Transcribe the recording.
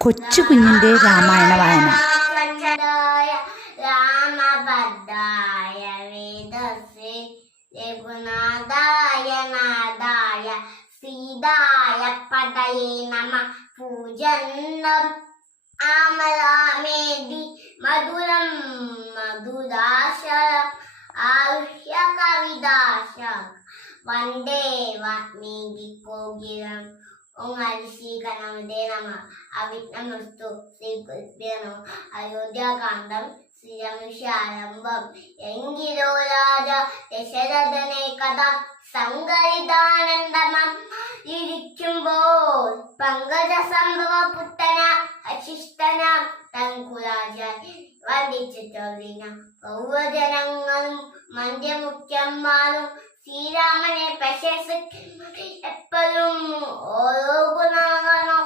കൊച്ചു കുഞ്ഞിൻ്റെ രാമായണ വായന. രാമഭദ്രായ വേദസേ രഘുനാഥായ നാഥായ സീതായ പതയേ നമ പൂജന്നം ആമലാമേദി മധുരം മധുരാശരം ആഹ്യ കവിതാശ വന്ദേ വാൽമീകി കോകിലം. ഓം ഹരിശ്രീകണമതേ നമ. അവിഘ്നമസ്തു. ശ്രീ ഗുരുഭ്യോ നമ. അയോധ്യാകാന്ഡം ശ്രീരംശാരംഭം. എങ്കിലോ രാജ ദശരഥനെ കഥ സംഗീതാനന്ദമം ഇരിക്കുമ്പോൾ പങ്കജ സംഭവ പുത്തന അശിഷ്ടനാം തൻകുരാജായി വന്ദിച്ചു ചൊല്ലിന പൗരജനങ്ങളും മന്ത്യമുഖ്യന്മാരും ശ്രീരാമനെ പ്രശംസിക്കും എപ്പോഴും ഓരോ ഗുണങ്ങളും